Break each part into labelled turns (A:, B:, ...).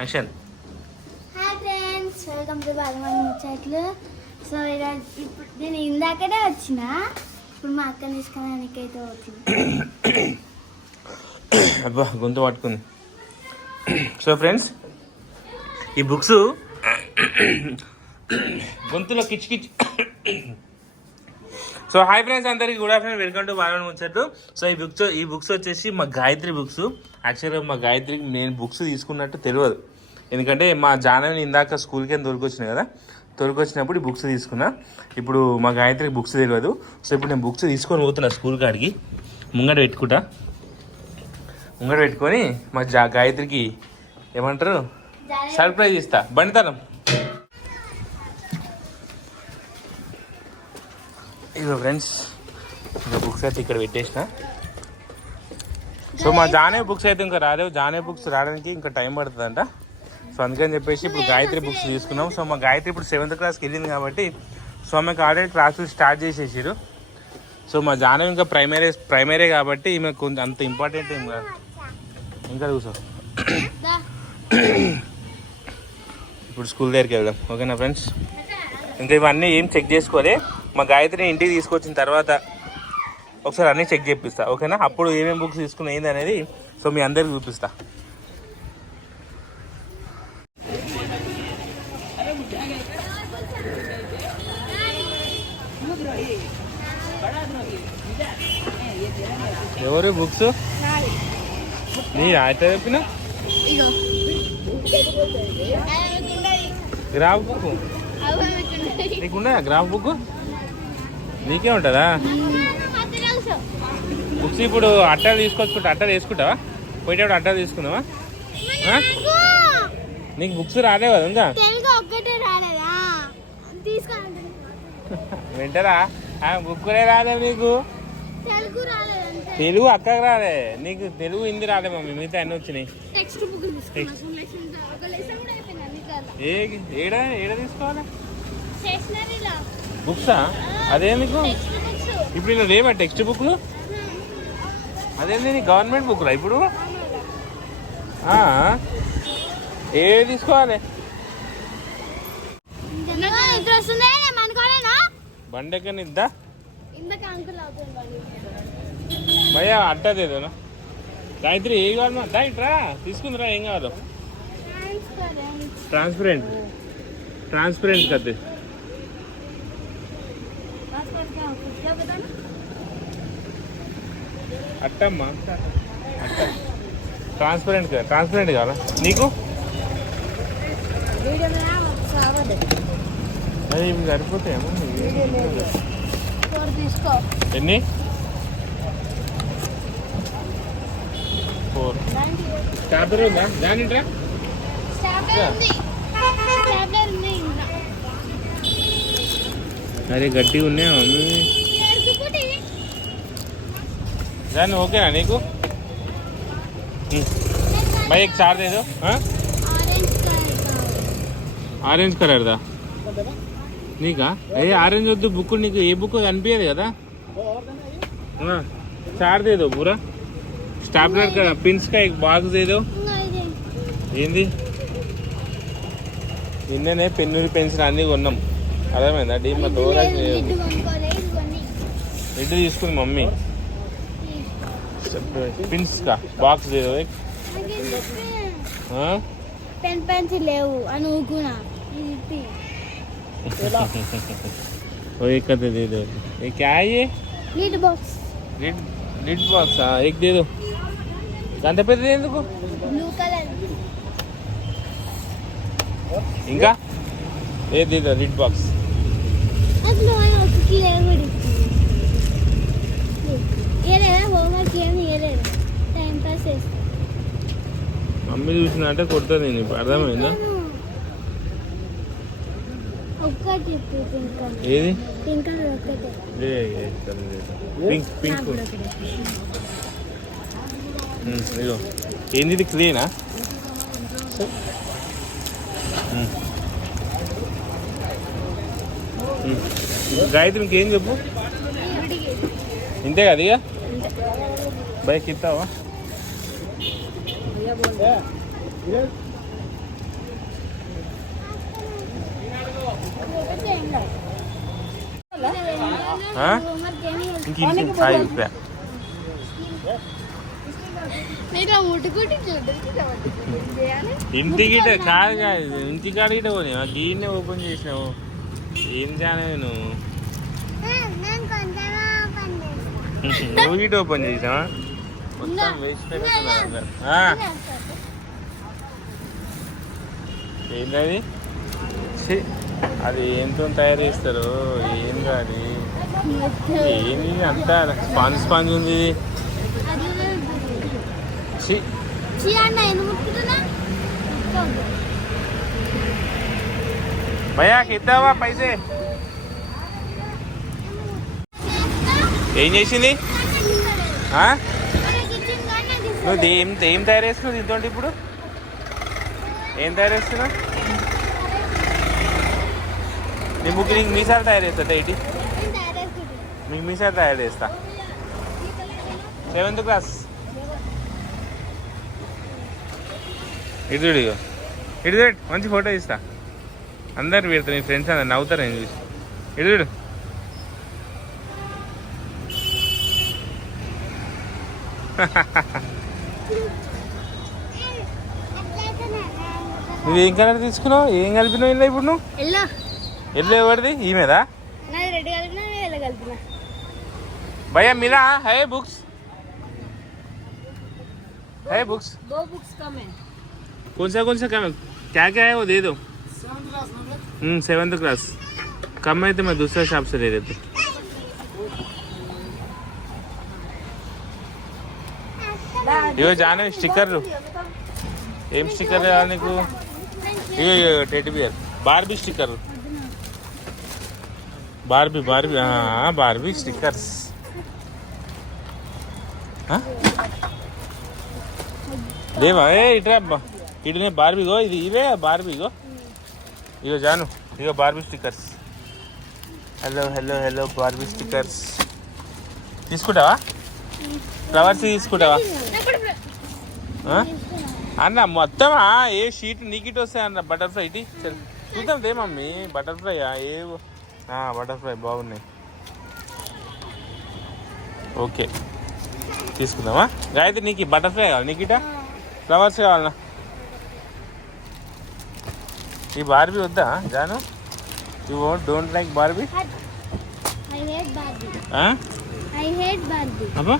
A: Action
B: hi friends welcome to Balamani ముచ్చట్లు so ఈరోజు ఇప్పుడు నేను ఇందాకనే వచ్చిన. ఇప్పుడు మా అక్కని తీసుకురానికి అయితే వచ్చింది.
A: అబ్బా గొంతు పట్టుకుంది. సో ఫ్రెండ్స్ ఈ బుక్స్ గొంతులో కిచ్ కిచ్ సో హాయ్ ఫ్రెండ్స్ అందరికి గుడ్ ఆఫ్టర్నూన్ వెల్కమ్ టు బాలన్ ముచ్చట్టు సో ఈ బుక్స్ ఈ బుక్స్ వచ్చేసి మా గాయత్రి బుక్స్ యాక్చువల్గా మా గాయత్రికి నేను బుక్స్ తీసుకున్నట్టు తెలియదు. ఎందుకంటే మా జానవిని ఇందాక స్కూల్కి అని తొలికొచ్చినాయి కదా. తొలికొచ్చినప్పుడు ఈ బుక్స్ తీసుకున్నా. ఇప్పుడు మా గాయత్రికి బుక్స్ తెలియదు. సో ఇప్పుడు నేను బుక్స్ తీసుకొని పోతున్నా స్కూల్ కాడికి. ముంగట పెట్టుకుంటా. ముంగట పెట్టుకొని మా జా గాయత్రికి ఏమంటారు? సర్ప్రైజ్ ఇస్తా. బండితనం. ఇదిగో ఫ్రెండ్స్ బుక్స్ అయితే ఇక్కడ పెట్టేసిన. సో మా జానే బుక్స్ అయితే ఇంకా రాలేవు. జానే బుక్స్ రావడానికి ఇంకా టైం పడుతుందంట. సో అందుకని చెప్పేసి ఇప్పుడు గాయత్రి బుక్స్ తీసుకున్నాం. సో మా గాయత్రి ఇప్పుడు సెవెంత్ క్లాస్కి వెళ్ళింది కాబట్టి సో ఆమెకు ఆల్రెడీ క్లాసులు స్టార్ట్ చేసేసారు సో మా జానవి ఇంకా ప్రైమరీ ప్రైమరీ కాబట్టి ఈమె కొంచెం అంత ఇంపార్టెంట్ ఏం కాదు. ఇంకా చూసాం. ఇప్పుడు స్కూల్ దగ్గరికి వెళ్దాం. ఓకేనా ఫ్రెండ్స్ ఇంకా ఇవన్నీ ఏం చెక్ చేసుకోలే. మా గాయత్రిని ఇంటికి తీసుకొచ్చిన తర్వాత ఒకసారి అన్నీ చెక్ చేపిస్తా ఓకేనా? అప్పుడు ఏమేమి బుక్స్ తీసుకుని ఏంది అనేది సో మీ అందరికి చూపిస్తా. ఎవరు బుక్స్ నీ అయితే చెప్పిన? గ్రాఫ్ బుక్ నీకున్నా గ్రాఫ్ బుక్ నీకే ఉంటుందా? బుక్స్ ఇప్పుడు అట్టలు తీసుకొచ్చుకుంటా అట్టలు వేసుకుంటావా? పోయేటప్పుడు అట్టలు తీసుకుందావా ఆ? నీకు బుక్స్ రాలేవు కదా
B: తీసుకోండి
A: వింటారా బుక్కులే రాలేవు నీకు?
B: తెలుగు
A: అక్కకు రాలే. నీకు తెలుగు హిందీ రాలే మమ్మీ మిగతా అన్నీ వచ్చినాయి.
B: బుక్
A: ఏడ ఏడ తీసుకోవాలి? బుక్సా? అదే నీకు?
B: Text books.
A: ఇప్పుడు ఇలా లేవా టెక్స్ట్ బుక్లు అదేంటి నీ గవర్నమెంట్ బుక్లా ఇప్పుడు? ఏ తీసుకోవాలి?
B: ఇద్దరు వస్తుందే నేను అనుకోలేనా
A: బండి ఎక్కని ఇద్దా భయ్యా అట్టదేదోనా గాయత్రి ఏ కావాలి దా ఇట్రా తీసుకుందిరా ఏం కావాలో. ట్రాన్స్పరెంట్ ట్రాన్స్పరెంట్ కదే అట్టమ్మా. అట్ట ట్రాన్స్పరెంట్ ట్రాన్స్పరెంట్ కావాలా? నీకు? అది ఇవి సరిపోతాయేమో ఎన్ని? ఫోర్ స్టాప్లర్ ఉందా? దాని అరే గట్టిగా ఉన్నాయా మమ్మీ
B: ఎరుకుపుటి
A: దాన్ని ఓకేనా నీకు भाई एक चार दे दो हाँ
B: ఆరెంజ్ కలర్
A: ఆరెంజ్ కలర్ దా నీకా అయ్యే ఆరెంజ్ వద్దు బుక్ నీకు ఏ బుక్ కనిపించదు కదా ఆ, చార్ దే దో పూరా స్టాప్లర్ का पिंस का एक बॉक्स दे दो
B: ఇంకా ఇది
A: ఏంది నిన్ననే పెన్నులు పెన్సిల్ అన్నీ కొన్నాం అర్థమైందా డీ మా దూరం
B: ఇది కొనుక్కోలే ఇది కొన్ని
A: రెడ్ తీసుకుంది మమ్మీ पिंस का बॉक्स दे दो एक हाँ
B: पेन पेंसिल ले वो अनुगुना
A: और एक का दे दे दो ये क्या है ये
B: lead box
A: lead lead box हाँ एक दे दो गंदे पे
B: दे दो
A: ब्लू कलर इनका ये दे
B: दो लीड बॉक्स अब लो आया उसकी लेवड़ी హోంవర్క్ టైం పాస్
A: మమ్మీ చూసిందంటే కొడుతుంది ఇప్పుడు అర్థమైందా?
B: ఒక్కటి
A: ఏది?
B: పింక్ నాకు
A: ఏంది ఇది క్లీనా? గాయత్రి ఇంకేం చెప్పు. ఇంతే కదా ఇక? బైక్ ఇస్తావా ఇంటికిట కాదు కాదు ఇంటికాడికిట పోనీ. గీనే ఓపెన్ చేసినావు. ఏం కానే నువ్వు? నువ్వు ఇటు ఓపెన్ చేసావా? మొత్తం. ఆ, ఏంటది ఛీ, అది ఏంతో తయారు చేస్తారు. ఏం కాదు ఏంది అంతా? స్పాంజ్ స్పాంజ్ ఉంది భయ్యా ఇద్దావా పైసే? ఏం చేసింది? నువ్వు ఏం ఏం తయారు చేస్తున్నావు దీంతో ఇప్పుడు? ఏం తయారు చేస్తున్నావు? నీ ముగ్గు నీకు మీసాలు తయారు చేస్తా ఇటు మీకు మీసాలు తయారు చేస్తా. Seventh class. ఇటు చూడు ఇగో. ఇటు చూడు మంచి ఫోటో ఇస్తా అందరు పెడతారు నీ ఫ్రెండ్స్ అందరు నవ్వుతారు నేను చూసి. ఇటు చూడు. నువ్వు ఏం కలర్ తీసుకున్నావు ఏం కలిపినావు ఇలా ఇప్పుడు నువ్వు
B: ఎల్లో
A: ఎల్లు ఎవరిది ఈ మీద
B: నాది రెడ్ కలిపినా నేను ఎల్లో కలిపినా
A: भैया मिला है बुक्स है बुक्स
B: दो बुक्स कम है
A: कौन सा कौन सा कम है क्या क्या है वो दे दो हम्म सेवन्थ क्लास कम है तो मैं दूसरे शॉप से ले देता ఇవో జాను స్టిక్కర్లు ఏం స్టిక్కర్ కావాలి నీకు? ఇవో ఇగో teddy bear Barbie sticker Barbie Barbie Barbie stickers లేవా? ఏ ఇట్రా ఇటునే బార్బీగో ఇది ఇవే బార్బీగో ఇగో. జాను ఇగో Barbie stickers hello hello hello Barbie stickers తీసుకుంటావా? ఫ్లవర్స్ తీసుకుంటావా? అన్న మొత్తమా? ఏ షీట్ నీకిట్ వస్తాయి అన్న? బటర్ఫ్లై ఇటీ చూద్దాం దే మమ్మీ. బటర్ఫ్లై ఏ బటర్ఫ్లై బాగున్నాయి. ఓకే. తీసుకుందామా? గాయత్రి నీకు బటర్ఫ్లై కావాలి? నీకిట ఫ్లవర్స్ కావాలన్నా ఈ బార్బీ వద్దా Janu? You don't like Barbie
B: I hate Barbie
A: ఆ?
B: ఐ హేట్ బార్బీ
A: అబ్బా.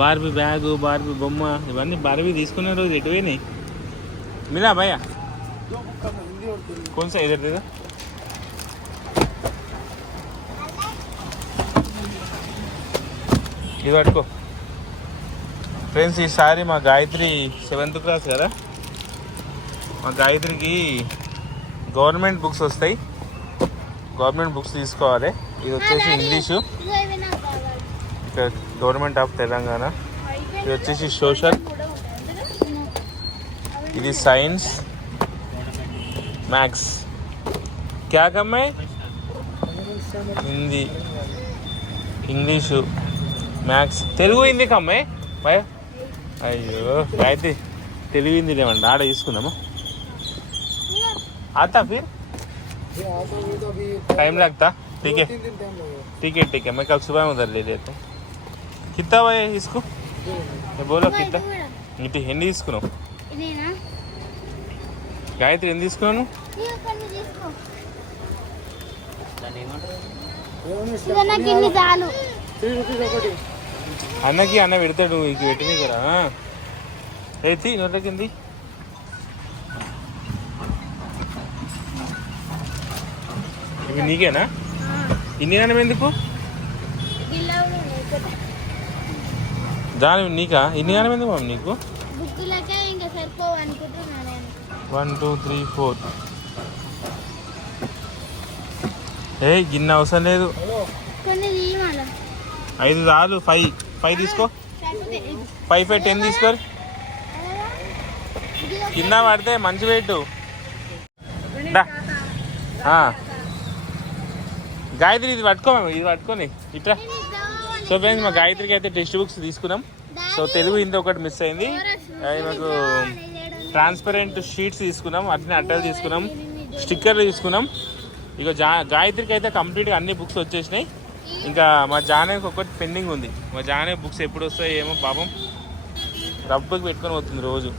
A: బార్బీ బ్యాగు బార్బీ బొమ్మ ఇవన్నీ బార్బీ తీసుకునే రోజు ఎటువైనాయి మిలా భయ్యా? కొంచెం ఇద్దరు కదా ఇది పట్టుకో. ఫ్రెండ్స్ ఈసారి మా గాయత్రి సెవెంత్ క్లాస్ కదా? మా గాయత్రికి గవర్నమెంట్ బుక్స్ వస్తాయి. గవర్నమెంట్ బుక్స్ తీసుకోవాలి. ఇది వచ్చేసి ఇంగ్లీషు. గవర్నమెంట్ ఆఫ్ తెలంగాణ ఇది వచ్చేసి సోషల్ ఇది సైన్స్ మ్యాథ్స్ క్యా come high Hindi English maths Telugu Hindi come high భయ అయ్యో అయితే తెలుగు హిందీ లేవండి ఆడ తీసుకుందామా आता फिर टाइम लगता ठीक है ठीक है ठीक है मैं कल सुबह में उधर ले लेता हूँ కిత్తా భయ తీసుకో. బోలో కిత్తా. ఇటు ఎన్ని తీసుకున్నావు? గాయత్రి ఎన్ని తీసుకున్నాను అన్నకి అన్న పెడతాడు నీకు పెట్టింది కదా అయితే నోట్లకింది ఇవి నీకేనా? ఇన్ని కానీ ఎందుకు? దాని నీకా? ఇన్ని నాణం ఎందుకు మమ్మీ నీకు? One two three four. ఏ గిన్నె అవసరం లేదు. ఐదు చాలు ఫైవ్. ఫైవ్ తీసుకో. ఫైవ్ ఫైవ్ టెన్ తీసుకో.
B: ఇదిగో
A: కింద పడితే మంచి వెయిట్. గాయత్రి ఇది పట్టుకో మేము, ఇది పట్టుకొని. ఇట్లా. సో ఫ్రెండ్స్ మా గాయత్రికి అయితే టెక్స్ట్ బుక్స్ తీసుకున్నాం. సో తెలుగు హిందీ ఒకటి మిస్ అయింది. అది మాకు ట్రాన్స్పరెంట్ షీట్స్ తీసుకున్నాం. అట్లనే అట్టలు తీసుకున్నాం. స్టిక్కర్లు తీసుకున్నాం. ఇక జా గాయత్రికి అయితే కంప్లీట్గా అన్ని బుక్స్ వచ్చేసినాయి. ఇంకా మా జానకి ఒకటి పెండింగ్ ఉంది. మా జానే బుక్స్ ఎప్పుడు వస్తాయో ఏమో పాపం. రబ్బకి పెట్టుకొని పోతుంది రోజు.